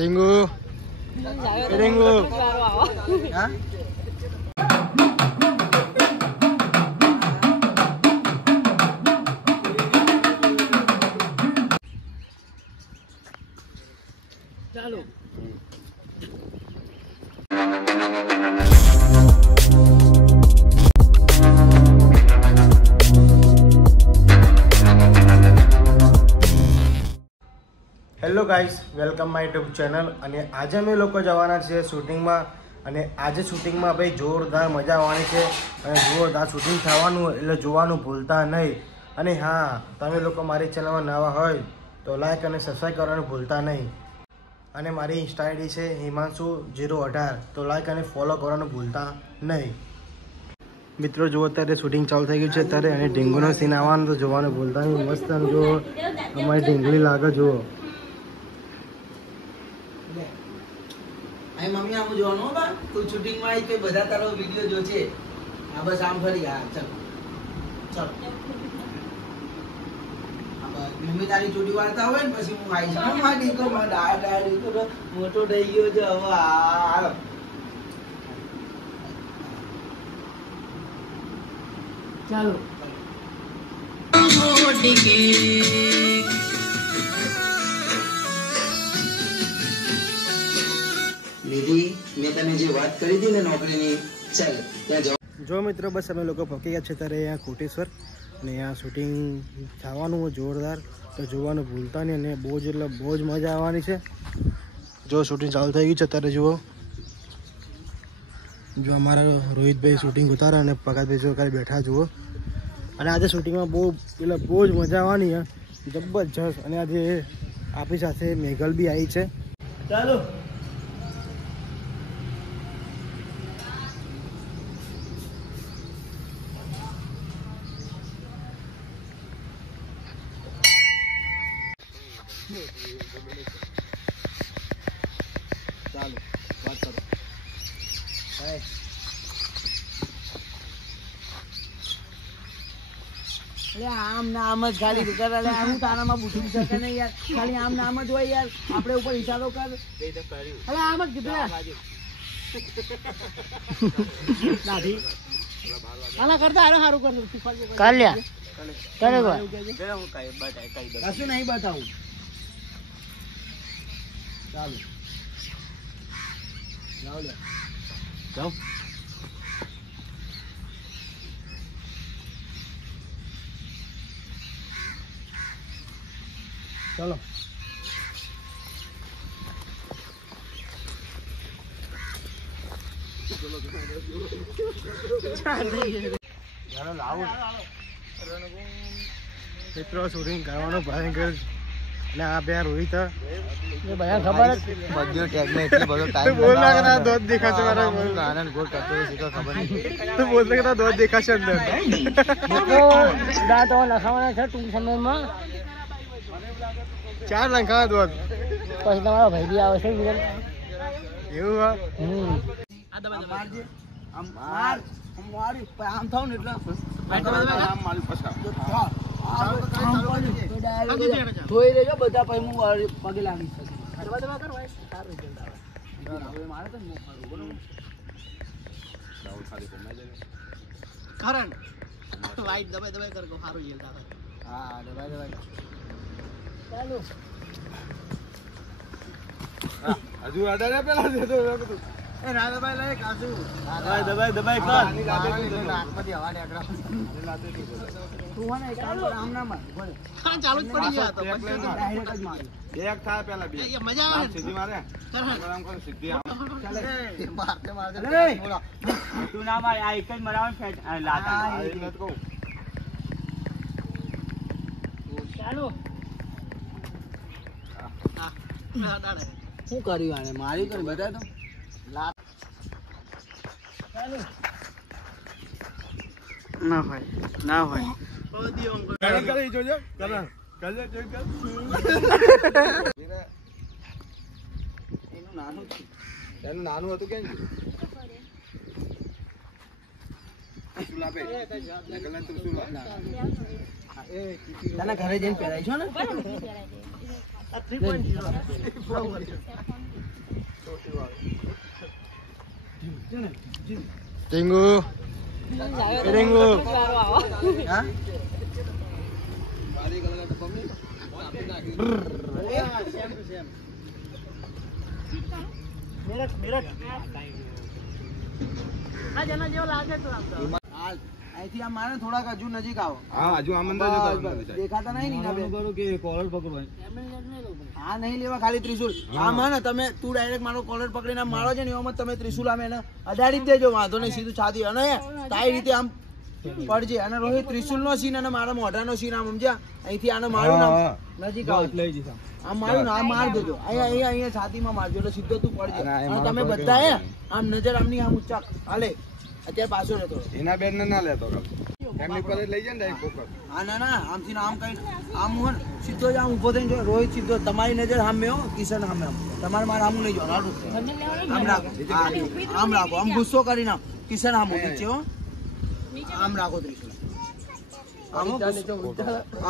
ટીંગુ ટીંગુ હા ચાલો hello guys, welcome my YouTube channel. અને આજે અમે લોકો જવાના છીએ શૂટિંગમાં. અને આજે શૂટિંગમાં ભાઈ જોરદાર મજા આવવાની છે અને જોરદાર શૂટિંગ થવાનું, એટલે જોવાનું ભૂલતા નહીં. અને હા, તમે લોકો મારી ચેનલમાં નવા હોય તો લાઈક અને સબસ્ક્રાઈબ કરવાનું ભૂલતા નહીં. અને મારી ઇન્સ્ટા આઈડી છે હિમાંશુ018, તો લાઈક અને ફોલો કરવાનું ભૂલતા નહીં. મિત્રો જુઓ, અત્યારે શૂટિંગ ચાલુ થઈ ગયું છે અત્યારે, અને ઢીંગુનો સીન આવવાનો તો જોવાનું ભૂલતા નહીં. મસ્ત જુઓ, અમારી ઢીંગલી લાગે જુઓ. મમ્મી આમ જોવાનું હો બા, તું શૂટિંગ માં આવી કે બધા તારો વિડિયો જો છે. હા બસ આમ ફરી. હા ચાલ ચાલ. મમ્મી તારી ચોટી વાળતા હોય ને પછી હું આવીશ. મારા દીકરો દીકરો મોટો થઈ ગયો છે હવે. હાલો ચાલો. નિધિ, મેં તને જે વાત કરી હતી ને નોકરીની, ચાલ ત્યાં જાઓ. જો મિત્રો, બસ અમે લોકો પહોંચી ગયા છે અત્યારે અહીંયા કોટેશ્વર, અને અહીંયા શૂટિંગ થવાનું જોરદાર, તો જોવાનું ભૂલતા નહીં. અને બહુ જ એટલે બહુ જ મજા આવવાની છે. જો શૂટિંગ ચાલુ થઈ ગયું છે અત્યારે જુઓ. જો અમારા રોહિતભાઈ શૂટિંગ ઉતારે અને પગારભાઈ જો કાલે બેઠા જુઓ. અને આજે શૂટિંગમાં બહુ એટલે બહુ જ મજા આવવાની છે, જબરજસ્ત. અને આજે આપણી સાથે મેઘલ બી આવી છે. ચાલો. ચાલો વાત કરો. આમ ના આમ જ ખાલી હું તારામાં પૂછી શકે નહીં યાર. ખાલી આમ ના આમ જ હોય યાર. આપણે ઉપર ઈશારો કર. અરે આમ જ કીધું આના કરતા આરે સારું કર. કશું નહીં બતાવું. ચાલો જાઓ લે જાઓ. ચલો મિત્રો શૂટિંગ કરવાનું ભયંકર. અને આ બે રોહિત ખબર બધો ટેગમાં એટલો બધો ટાઈમ બોલ ના દોધ દેખાશે મારા આનંદ ગોળ કરતો શીખો ખબર નહીં. તું બોલ કે દોધ દેખાશે અંદર. દાંતો લખાવાના છે ટૂંક સમયમાં. 4 લંકા દોધ. પછી તમારો ભાઈ બી આવે છે એવું હા. આ દબા મારજે. આમ માર મારી આમ થાવ ને એટલે આમ મારી પછા ધોઈ લેજો બધા. પછી હું પગે લાગી શકું. દબા દબા કર ભાઈ. સારું રિઝલ્ટ આવે. હવે મારે તો નો કરું બરોબર. દાઉ ખાલી કોમાઈ દે કારણ વાઈટ દબાઈ દબાઈ કર કો સારું રિઝલ્ટ આવે. હા દબાઈ દબાઈ ચાલો. હજુ આડા પેલા દેતો એ ના દબાઈ લે કાસુ. દબાઈ દબાઈ કર. નાકમાંથી હવા નીકળા. તું મને કામ કર. આમ ના માર. હા ચાલુ જ પડી ગયા તો પછી ડાયરેક્ટ જ માર. એક થાય પેલા બે. મજા આવે સીધી મારે. આમ કર સીધી આમ. ચાલે મારતે મારતે બોલા. તું ના માર. આ એક જ મરાવન ફેટ લાતા. એટલે કહું. ચાલો. શું કર્યું આને? મારી કરી બતાય તો. ના ભાઈ ના ભાઈ કરી જોજો. એનું નાનું હતું કેમ તને ઘરે જઈને પહેરાય છો ને. ટીંગુ ટીંગુ હા અહીંથી આમ મારે થોડાક હજુ નજીક આવો. દેખાતા નહીં ને હા નહીં લેવા ખાલી ત્રિશુલ આમ હે ને તમે તું ડાયરેક્ટ મારો કોલર પકડીને આમ મારો છે ને એમાં તમે ત્રિશુલ આમ એને અડાડી જ દેજો વાંધો નહીં સીધું છાતી અને તારી રીતે આમ પડજે અને રોહિત ત્રિશુલ નો સીન અને મારા મોઢાનો સીન આમ સમજ્યા અહીંથી આને મારું ને નજીક આવો આમ મારું ને આમ માર દેજો અહીંયા અહીંયા છાતીમાં મારજો એટલે સીધો તું પડજે અને તમે બધા હે આમ નજર આમની આમ ઊંચા હાલે અત્યારે પાછો રહેતો એના બેન ને ના લેતો એમની પર લઈ જાય ને ફોકસ. હા ના ના આમથી આમ કઈ આમ હું સીધો જ આમ ઉભો થઈને જો રોહિત સીધો તમારી નજર સામે હો કિશન સામે તમારે મારે આમ નહીં જોવાનું આમ રાખો આમ રાખો આમ ગુસ્સો કરી નાખ કિશન આમ નીચે હો આમ રાખો ત્રિશુલ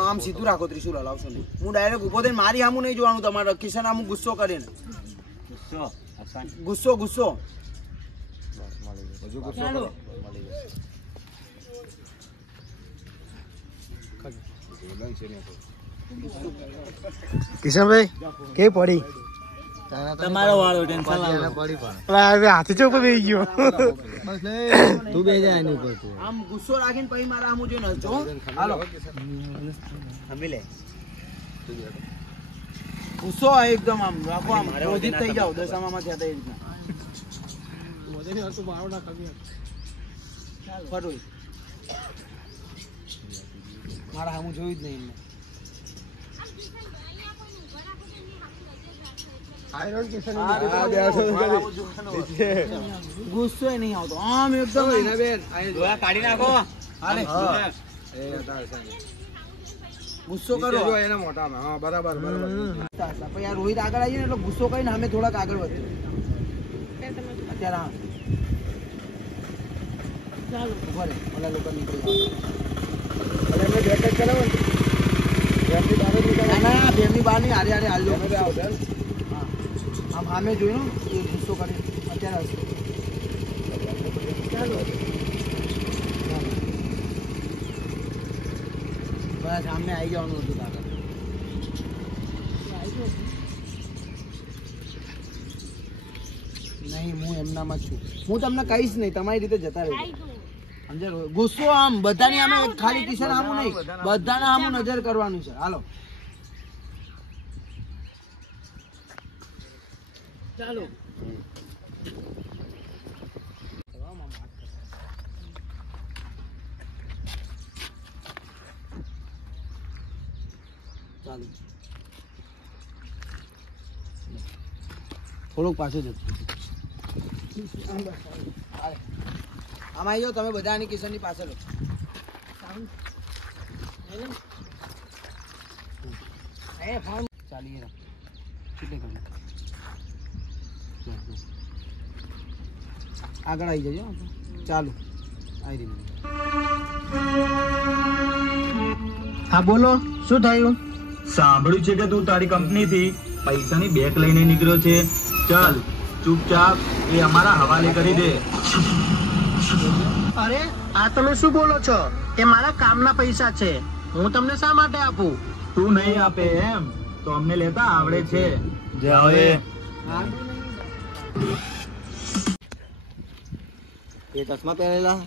આમ સીધું રાખો ત્રિશુલ હલાવશો નહીં હું ડાયરેક્ટ ઉભો થઈને મારી સામું નહીં જોવાનું તમારે કિશન આમ ગુસ્સો કરીને ગુસ્સો ગુસ્સો હજુ ગુસ્સો કરો. કિશનભાઈ કેવી પડી તમારો વાળો ટેન્શન હાથી ચોક બેસી ગયો તું બે જાય એની ઉપર આમ ગુસ્સો રાખીને પછી મારા આમ જોઈને હસજો હાલો હમી લે ગુસ્સો એકદમ આમ રાખો આમ ક્રોધિત થઈ જાવ દશામાં થયા હતા એ રીતના ફટોય મારા સામું જોયું જ નહીં એમને ગુસ્સો નહીં આવતો આમ એકદમ કાઢી નાખો ગુસ્સો કરો એના મોટામાં હા બરાબર પછી આ રોહિત આગળ આવી ને એટલે ગુસ્સો કરીને અમે થોડાક આગળ વધીએ અત્યારે હા ચાલો ઉભા રહે ઓલા લોકો નીકળી ના બેમની બહાર નહીં હારે હારે હાલજો હા આમ સામે જોયું એ ગુસ્સો કરી અત્યારે હશે ચાલો બસ સામે આવી જવાનું હતું કાકા નહીં હું એમનામાં જ છું હું તમને કહીશ નહીં તમારી રીતે જતા રહેજો સમજે ગુસ્સો આમ બધાની આમે ખાલી કિશન આમું નહીં બધાના આમું નજર કરવાનું છે હાલો ચાલો ચાલો થોડુંક પાછું જતું આમ આવી જાઓ તમે બધાની કિશનની પાછળ ચાલીએ આગળ આવી જજો ચાલો આવી રહી હા બોલો શું થયું સાંભળ્યું છે કે તું તારી કંપની થી પૈસાની બેગ લઈને નીકળ્યો છે ચાલ ચૂપચાપ એ અમારા હવાલે કરી દે અરે આ તમે શું બોલો છો એ મારા કામના પૈસા છે હું તમને શા માટે આપું તું નહીં આપે એમ તો અમને લેતા આવડે છે જાઓ એ ચશ્મા પહેરેલા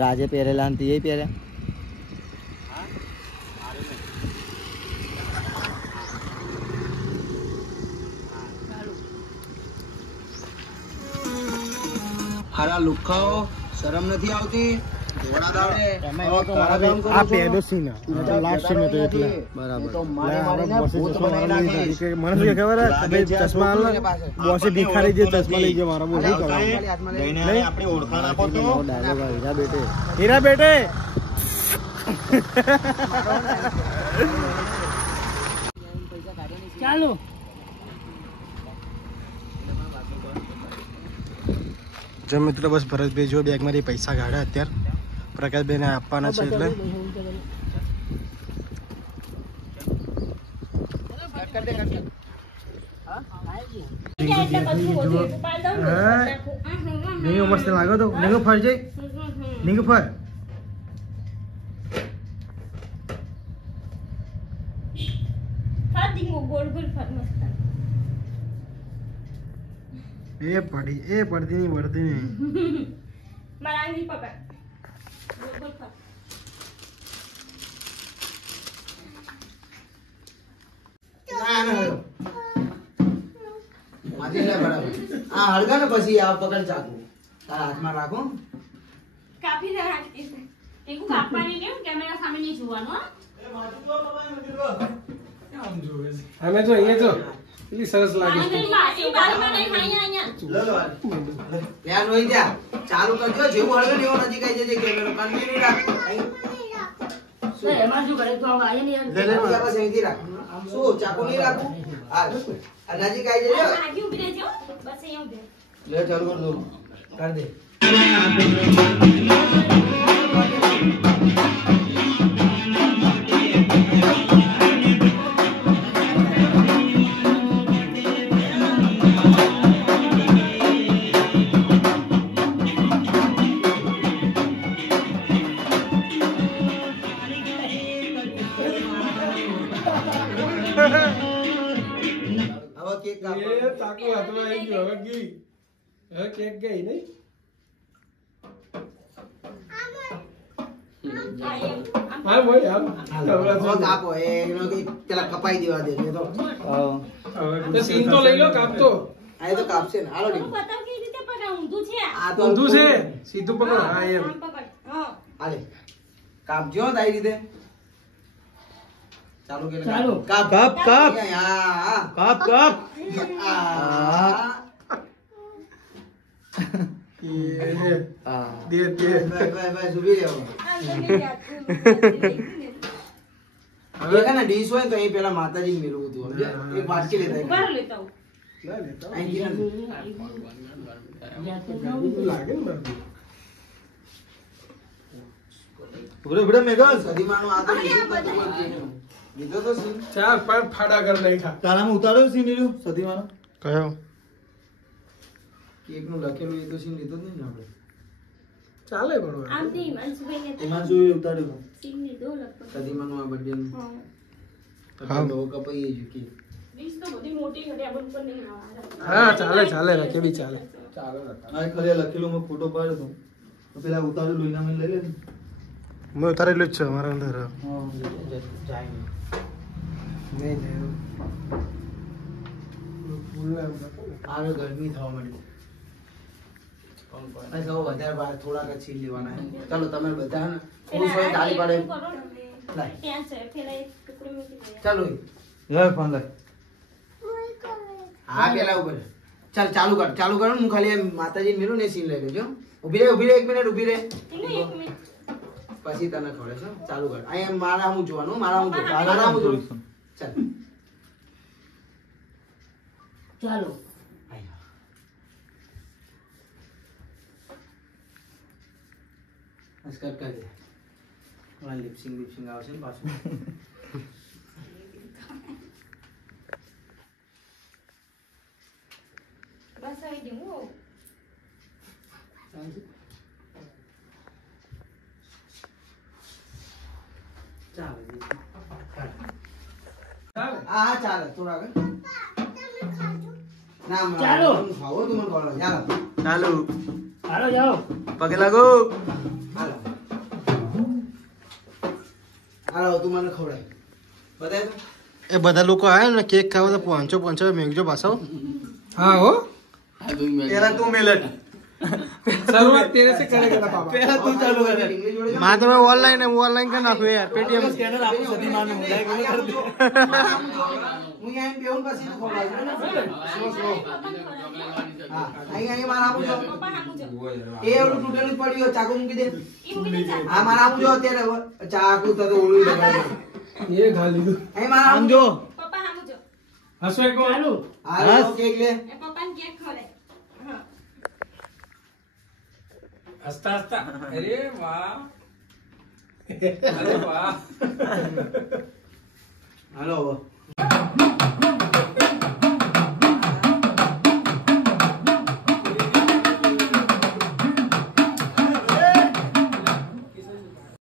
રાજે પહેરેલા અને તે પહેર્યા હારા લુખાઓ શરમ નથી આવતી ઘોડા દાવડે આ પહેલો સીન લાસ્ટ સીન હતો એટલે બરાબર મને શું ખબર હે ચશ્મા બોસે ભિખારી જે ચશ્મા લઈ ગયો મારા બોલ આપણી ઓળખાણ આપો તો હીરા બેટે ચાલો જો મિત્રો બસ ભરતભાઈ જો બેગમાંથી પૈસા કાઢ્યા અત્યારે પ્રકાશભાઈને આપવાના છે એટલે નીંગો મસ્ત લાગો તો નીંગો ફર જઈ નીંગો ફર એ પડતી નહીં વળતી નહીં આ હળગા ને પછી આ પકડ ચાકુ તારા હાથમાં રાખો કાપી દે એકુ કાપવાની ને કેમેરા સામે નહીં જોવાનું અમે જો અહીંયા જો કેટલી સરસ લાગે છે એ બાજુમાં નહીં અહીંયા ત્યાં નોઈ જા ચાલુ કરજો જેવું હળગે ને એવો નજીક આવી જજે કેમેરો કન્ટિન્યુ રાખ એમાં શું કરે તો આયા નહીં લે લે બસ અહીંથી રાખ શું ચાકુ નહીં રાખું આ નજીક આવી જજો આજી ઉભી રહેજો બસ અહીંયા ઉભી લે ચાલુ કર દો કર દે હવે કેક કાપો એ ચાકુ હાથમાં આવી ગયો હવે ગઈ હવે કેક ગઈ નહીં હા બોલ યાર હવે કાપો એનો કે પેલા કપાઈ દેવા દે તો તો સીન તો લઈ લો કાપતો આ તો કાપશે ને હાલો ડી પતંગ કેવી રીતે પકડ ઊંધું છે આ તો ઊંધું છે સીધું પકડો હા એમ આમ પકડ હા હાલે કાપજો તારી રીતે ચાલુ કે ચાલુ. કાપ કાપ, કાપ. હા કાપ કાપ હા દે દે બસ ઉભી રહો આમ તો નહીં જાતું હવે કાને ડીશ હોય ને તો અહીં પેલા માતાજીને મેળવું હતું સમજ્યા? એક વાટકી લેતા બરાબર લેતા આવું. ના લેતો અહીં ગયા ને. લાગે ને બાપુ. સદીમાનું આ તો લીધું જ નતું કોઈ કેકનું. લીધો તો સીન. 4-5 ફાડા કર નાખ્યા તારામાં ઉતાર્યો છે નીરુ સતીવાનો કયો કેકનું લખેલું એ તો સીન લીધો જ નહીં ને આપણે. ચાલે પણ આમ થી હિમાંશુભાઈને તો એમાં શું ઉતાર્યો સીન લીધો લગભગ. સદીમાનું આ birthday નું. હા. અત્યારે તો કપાઈએ જ કેક. ડીશ તો બધી મોટી હતી, આ બધું પણ નહીં આવવાનું. હા ચાલે ચાલે રાખે બી ચાલે ચાલે આ ખાલી લખેલું મેં ફોટો પાડ્યો તો પેલા ઉતારેલું એના મેં લઈ લે મેં ઉતારેલું જ છે અમારા અંદર જાય નહીં. નહીં નહીં ફૂલના એમ રાખો ને. આવે ગરમી થવા માંડી. અને સૌ વધારે બહાર થોડાક જ છીન લેવાના છે. ચાલો તમે બધા ને ખુશ હોય તાળી પાડે. પેલા આ એટલું કરો ને. લાય. ત્યાં છે, પેલા એક ટુકડો મૂકી દે. ચાલો લે ફોન લે હા પેલા ઉપર ચાલ ચાલુ કર હું ખાલી માતાજી મેલું ને સીન લઈ લેજો. ઊભી રહે 1 મિનિટ ઊભી રહે ટીનુ, એક મિનિટ. પછી તને ખવડે છે ચાલુ કર અહીંયા મારા હું જોવાનું મારા હું જોવાનું ચાલ ચાલો નમસ્કાર કરી દે લિપસિંગ આવશે ને પાછું બસ આવી ગયું હો. ચાલે ચાલે હા ચાલે થોડા આગળ ના ચાલો. મને ખાવો તું મને ખવડાવ ચાલો ચાલુ હાલો જાઓ પગે લાગો હાલો હાલો તું મને ખવડાવ બતાય તો એ બધા લોકો આવ્યા ને કેક ખાવા તો પાંચો મેઘજો પાછો હા હો પેલા તું મેલટ શરૂઆત તેરે से करेगा ना बाबा પેલા તું ચાલુ કર ઇંગ્લિશ જોડે માં તમે ઓનલાઈન કરી નાખું યાર પેટીએમ સ્કેનર આપું સદીમાનું હું આઈને બેહું પછી તું ખવડાવ સ્લો હા અહીં મારા આપું જો પપ્પા હામું જો. એ ઓલું તૂટેલું જ પડ્યું ચાકુ મૂકી દે ઈ મૂકી દે ચાલ. હા મારા આપું જો અત્યારે ચાકુ તો ઓલું લગાડે ये खा लीधું અહીં મારા આપું જો પપ્પા હામું જો. હસો એક ચાલો હાલો કેક લે એ પપ્પાને કેક ખવડાય. હા. हंसता हंसता अरे वाह अरे वाह હાલો હવે